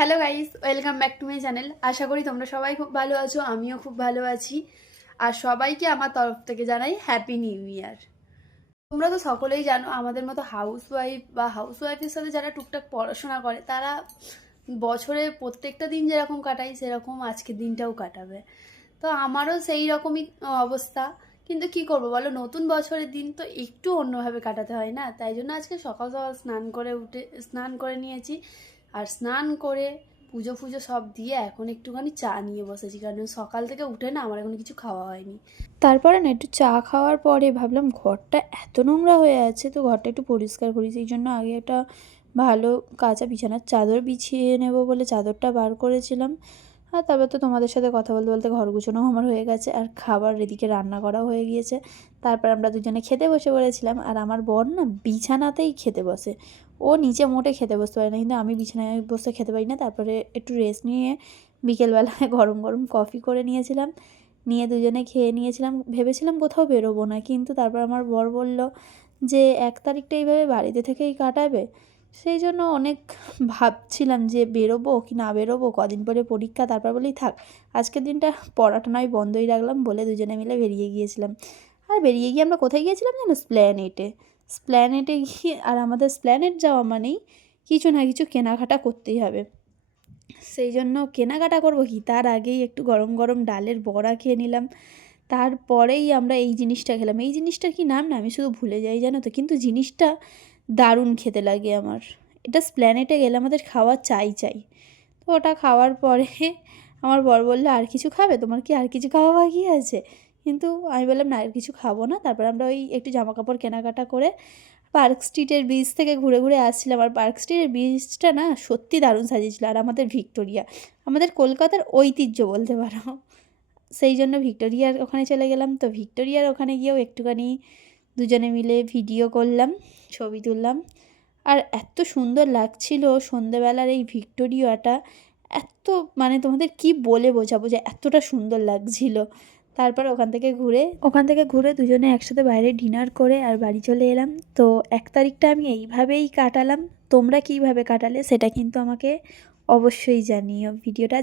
Hello guys, welcome back to my channel. আশা করি তোমরা সবাই খুব ভালো আছো, আমিও খুব ভালো আছি। আর সবাইকে আমার তরফ থেকে জানাই হ্যাপি নিউ ইয়ার। তোমরা তো সকলেই জানো আমাদের মতো হাউসওয়াইফ বা হাউসওয়াইফের সাথে যারা টুকটাক পড়াশোনা করে তারা বছরে প্রত্যেকটা দিন যেরকম কাটায় সেরকম আজকের দিনটাও কাটাবে। তো আমারও সেই রকমই অবস্থা। কিন্তু কি করবো বলো, নতুন বছরের দিন তো একটু অন্যভাবে কাটাতে হয় না? তাই জন্য আজকে সকাল সকাল স্নান করে নিয়েছি। আর স্নান করে পুজো ফুজো সব দিয়ে এখন একটুখানি চা নিয়ে বসেছি, কারণ সকাল থেকে উঠে না আমার এখন কিছু খাওয়া হয়নি। তারপরে না একটু চা খাওয়ার পরে ভাবলাম ঘরটা এত নোংরা হয়ে আছে, তো ঘরটা একটু পরিষ্কার করি। সেই জন্য আগে একটা ভালো কাঁচা বিছানার চাদর বিছিয়ে নেব বলে চাদরটা বার করেছিলাম। আর তারপর তো তোমাদের সাথে কথা বলতে বলতে ঘর গুছানোও আমার হয়ে গেছে, আর খাবার এদিকে রান্না করাও হয়ে গিয়েছে। তারপর আমরা দুজনে খেতে বসে পড়েছিলাম। আর আমার বর না বিছানাতেই খেতে বসে, ও নিচে মোটে খেতে বসতে পারে না, কিন্তু আমি বিছানায় বসে খেতে পারি না। তারপরে একটু রেস্ট নিয়ে বিকেলবেলায় গরম গরম কফি করে নিয়েছিলাম, নিয়ে দুজনে খেয়ে নিয়েছিলাম। ভেবেছিলাম কোথাও বেরোবো না, কিন্তু তারপর আমার বর বলল যে 1 তারিখটা এইভাবে বাড়িতে থেকেই কাটাবে। সেই জন্য অনেক ভাবছিলাম যে বেরোবো কি না বেরোবো, কদিন পরে পরীক্ষা। তারপর বলি থাক, আজকের দিনটা পড়াটা নয় বন্ধই রাখলাম বলে দুজনে মিলে বেরিয়ে গিয়েছিলাম। আর বেরিয়ে গিয়ে আমরা কোথায় গিয়েছিলাম জানো? স্প্ল্যানেটে গিয়ে, আর আমাদের স্প্ল্যানেট যাওয়া মানেই কিছু না কিছু কেনাকাটা করতেই হবে। সেই জন্য কেনাকাটা করবো কি, তার আগেই একটু গরম গরম ডালের বড়া খেয়ে নিলাম। তারপরেই আমরা এই জিনিসটা খেলাম। এই জিনিসটার কি নাম না আমি শুধু ভুলে যাই জানো তো, কিন্তু জিনিসটা দারুণ খেতে লাগে আমার। এটা স্প্ল্যানেটে গেলে আমাদের খাওয়া চাই। তো ওটা খাওয়ার পরে আমার বর বললো আর কিছু খাবে, তোমার কি আর কিছু খাওয়া বাকি আছে? কিন্তু আমি বললাম না, আর কিছু খাবো না। তারপর আমরা ওই একটু জামাকাপড় কেনাকাটা করে পার্ক স্ট্রিটের ব্রিজ থেকে ঘুরে ঘুরে আসছিলাম। আর পার্ক স্ট্রিটের ব্রিজটা না সত্যি দারুণ সাজিয়েছিল। আর আমাদের ভিক্টোরিয়া আমাদের কলকাতার ঐতিহ্য বলতে পারো। সেই জন্য ভিক্টোরিয়ার ওখানে চলে গেলাম। তো ভিক্টোরিয়ার ওখানে গিয়েও একটুখানি দুজনে মিলে ভিডিও করলাম, ছবি তুললাম। আর এত সুন্দর লাগছিল সন্ধেবেলার এই ভিক্টোরিয়াটা, এত মানে তোমাদের কি বলে বোঝাবো যে এতটা সুন্দর লাগছিল। তারপর ওখান থেকে ঘুরে দুজনে একসাথে বাইরে ডিনার করে আর বাড়ি চলে এলাম। তো 1 তারিখটা আমি এইভাবেই কাটালাম। তোমরা কীভাবে কাটালে সেটা কিন্তু আমাকে অবশ্যই জানিও ভিডিওটা